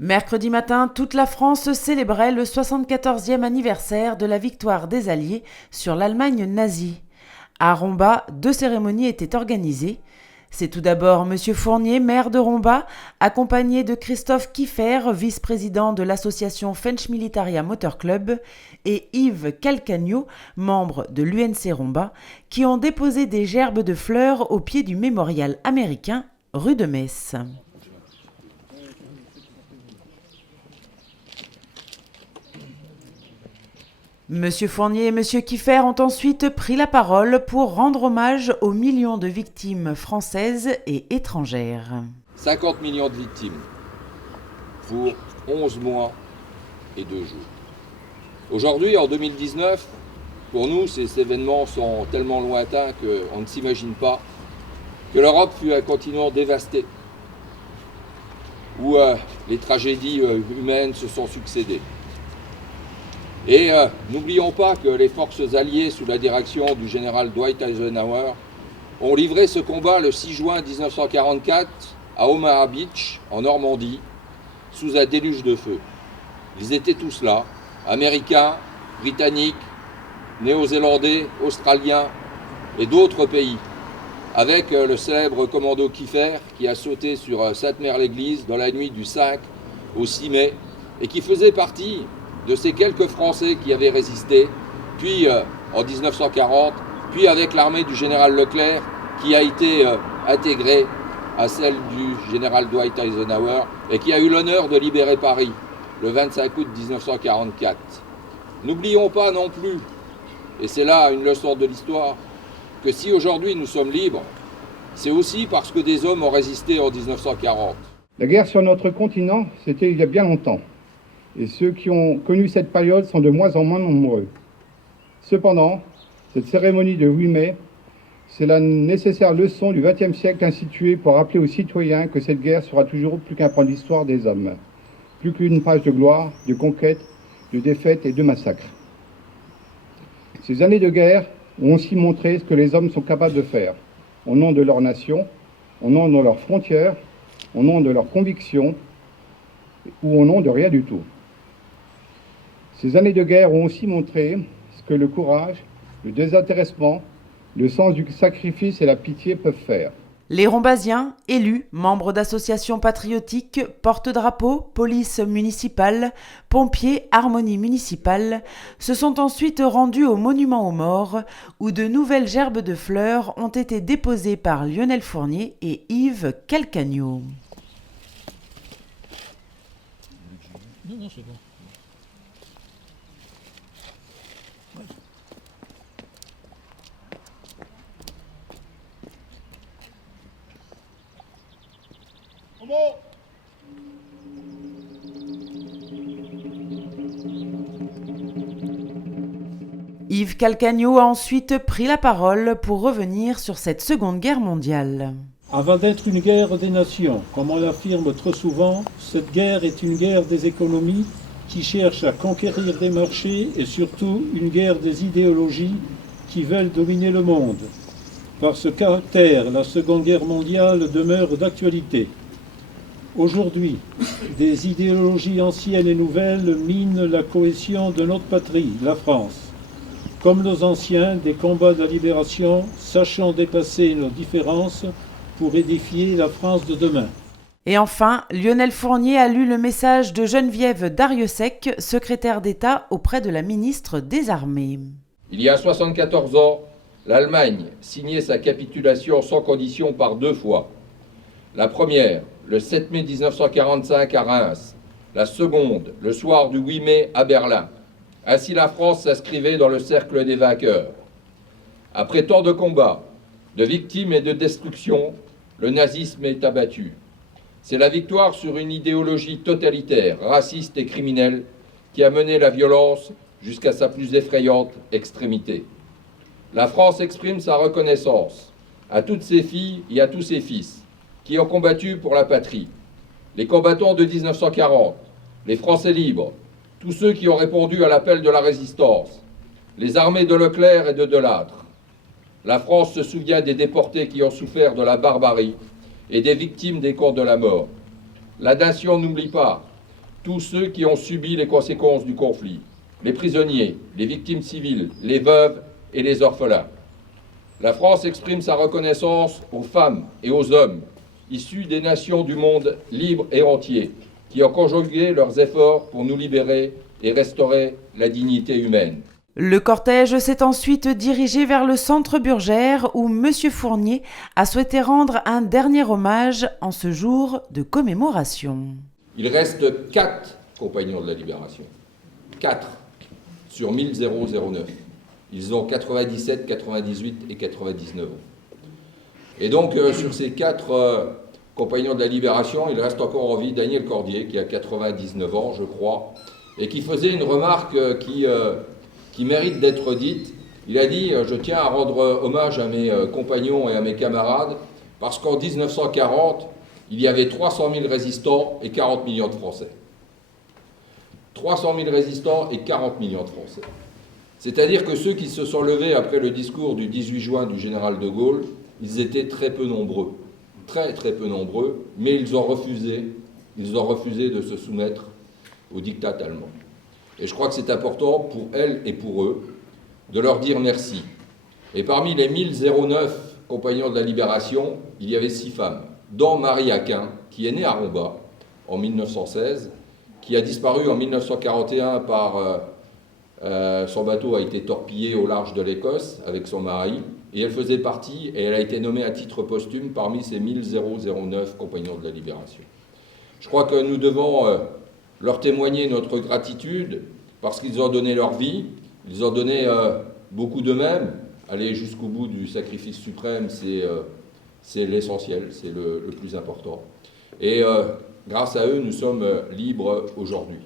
Mercredi matin, toute la France célébrait le 74e anniversaire de la victoire des Alliés sur l'Allemagne nazie. À Rombas, 2 cérémonies étaient organisées. C'est tout d'abord M. Fournier, maire de Rombas, accompagné de Christophe Kiffer, vice-président de l'association French Militaria Motor Club, et Yves Calcagno, membre de l'UNC Rombas, qui ont déposé des gerbes de fleurs au pied du mémorial américain, rue de Metz. Monsieur Fournier et Monsieur Kiffer ont ensuite pris la parole pour rendre hommage aux millions de victimes françaises et étrangères. 50 millions de victimes pour 11 mois et 2 jours. Aujourd'hui, en 2019, pour nous, ces événements sont tellement lointains qu'on ne s'imagine pas que l'Europe fut un continent dévasté, où les tragédies humaines se sont succédées. Et n'oublions pas que les forces alliées sous la direction du général Dwight Eisenhower ont livré ce combat le 6 juin 1944 à Omaha Beach, en Normandie, sous un déluge de feu. Ils étaient tous là, Américains, Britanniques, Néo-Zélandais, Australiens et d'autres pays, avec le célèbre commando Kiffer qui a sauté sur Sainte-Mère-l'Église dans la nuit du 5 au 6 mai et qui faisait partie de ces quelques Français qui avaient résisté, puis en 1940, puis avec l'armée du général Leclerc qui a été intégrée à celle du général Dwight Eisenhower et qui a eu l'honneur de libérer Paris le 25 août 1944. N'oublions pas non plus, et c'est là une leçon de l'histoire, que si aujourd'hui nous sommes libres, c'est aussi parce que des hommes ont résisté en 1940. La guerre sur notre continent, c'était il y a bien longtemps. Et ceux qui ont connu cette période sont de moins en moins nombreux. Cependant, cette cérémonie de 8 mai, c'est la nécessaire leçon du XXe siècle instituée pour rappeler aux citoyens que cette guerre sera toujours plus qu'un point d'histoire des hommes, plus qu'une page de gloire, de conquête, de défaite et de massacre. Ces années de guerre ont aussi montré ce que les hommes sont capables de faire, au nom de leur nation, au nom de leurs frontières, au nom de leurs convictions, ou au nom de rien du tout. Ces années de guerre ont aussi montré ce que le courage, le désintéressement, le sens du sacrifice et la pitié peuvent faire. Les Rombasiens, élus, membres d'associations patriotiques, porte-drapeaux, police municipale, pompiers, harmonie municipale, se sont ensuite rendus au monument aux morts, où de nouvelles gerbes de fleurs ont été déposées par Lionel Fournier et Yves Calcagno. Non, c'est bon. Yves Calcagno a ensuite pris la parole pour revenir sur cette Seconde Guerre mondiale. Avant d'être une guerre des nations, comme on l'affirme trop souvent, cette guerre est une guerre des économies qui cherche à conquérir des marchés et surtout une guerre des idéologies qui veulent dominer le monde. Par ce caractère, la Seconde Guerre mondiale demeure d'actualité. Aujourd'hui, des idéologies anciennes et nouvelles minent la cohésion de notre patrie, la France. Comme nos anciens, des combats de la libération, sachant dépasser nos différences pour édifier la France de demain. Et enfin, Lionel Fournier a lu le message de Geneviève Darrieussecq, secrétaire d'État auprès de la ministre des Armées. Il y a 74 ans, l'Allemagne signait sa capitulation sans condition par 2 fois. La première, le 7 mai 1945 à Reims. La seconde, le soir du 8 mai à Berlin. Ainsi la France s'inscrivait dans le cercle des vainqueurs. Après tant de combats, de victimes et de destruction, le nazisme est abattu. C'est la victoire sur une idéologie totalitaire, raciste et criminelle qui a mené la violence jusqu'à sa plus effrayante extrémité. La France exprime sa reconnaissance à toutes ses filles et à tous ses fils qui ont combattu pour la patrie. Les combattants de 1940, les Français libres, tous ceux qui ont répondu à l'appel de la résistance, les armées de Leclerc et de Delattre. La France se souvient des déportés qui ont souffert de la barbarie et des victimes des camps de la mort. La nation n'oublie pas tous ceux qui ont subi les conséquences du conflit, les prisonniers, les victimes civiles, les veuves et les orphelins. La France exprime sa reconnaissance aux femmes et aux hommes issus des nations du monde libre et entier, qui ont conjugué leurs efforts pour nous libérer et restaurer la dignité humaine. Le cortège s'est ensuite dirigé vers le centre Burgère où M. Fournier a souhaité rendre un dernier hommage en ce jour de commémoration. Il reste 4 compagnons de la Libération. 4 sur 1009. Ils ont 97, 98 et 99 ans. Et donc, sur ces 4 compagnons de la Libération, il reste encore en vie Daniel Cordier, qui a 99 ans, je crois, et qui faisait une remarque qui mérite d'être dite. Il a dit « Je tiens à rendre hommage à mes compagnons et à mes camarades, parce qu'en 1940, il y avait 300 000 résistants et 40 millions de Français. » 300 000 résistants et 40 millions de Français. C'est-à-dire que ceux qui se sont levés après le discours du 18 juin du général de Gaulle, ils étaient très peu nombreux, très peu nombreux, mais ils ont refusé de se soumettre au diktat allemand. Et je crois que c'est important pour elles et pour eux de leur dire merci. Et parmi les 1009 compagnons de la Libération, il y avait 6 femmes, dont Marie Aquin, qui est née à Romba en 1916, qui a disparu en 1941 par... son bateau a été torpillé au large de l'Écosse avec son mari, et elle faisait partie, et elle a été nommée à titre posthume parmi ces 1009 compagnons de la Libération. Je crois que nous devons leur témoigner notre gratitude, parce qu'ils ont donné leur vie, ils ont donné beaucoup d'eux-mêmes. Aller jusqu'au bout du sacrifice suprême, c'est l'essentiel, c'est le plus important. Et grâce à eux, nous sommes libres aujourd'hui.